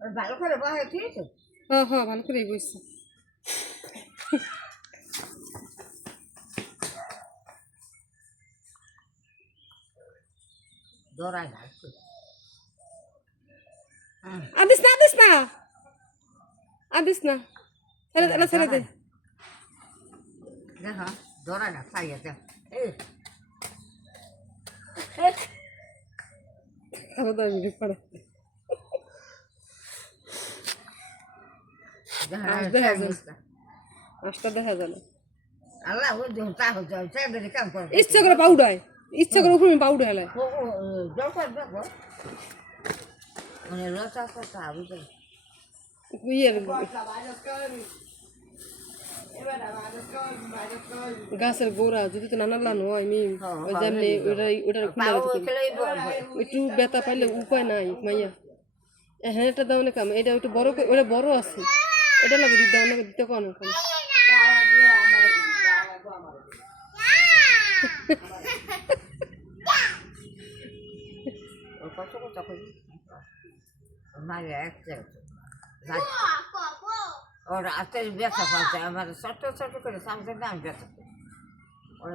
ভালো করে বসে ঠিক আছে। হ্যাঁ হ্যাঁ ভালো করেই বসছে। দৌড়ায় না একটু। আদিস না আদিস না আদিস না, ছেড়ে দে, ছেড়ে দে। দেখো দৌড়ায় না খাইয়ে দেখ। খাবার পড়ে দেখা যায়, মাছটা দেখা যায় না। আল্লাহ ওই তা হচ্ছে ছেলে কাম করে ইচ্ছা করে পাউডায়, ইচ্ছা করে উপরে পাউডা হেলায়। দরকার দেখো মানে লতা কথা বুঝে ইয়ের গাছের গোড়া যদি তো নানা লানো হয় মিম যেমনি ওটার খুলে একটু ব্যথা পাইলে উপায় নাই মাইয়া। হ্যাঁ এটা দাও না কাম, এটা একটু বড়, ওটা বড় আছে, এটা লাগে দিতে দাও না, দিতে কোন কাম। কত কথা কই মারে একটা ওর হাতে ব্যথা পাচ্ছে আমার ছোট ছোট করে সামনে দাম ব্যথা ওর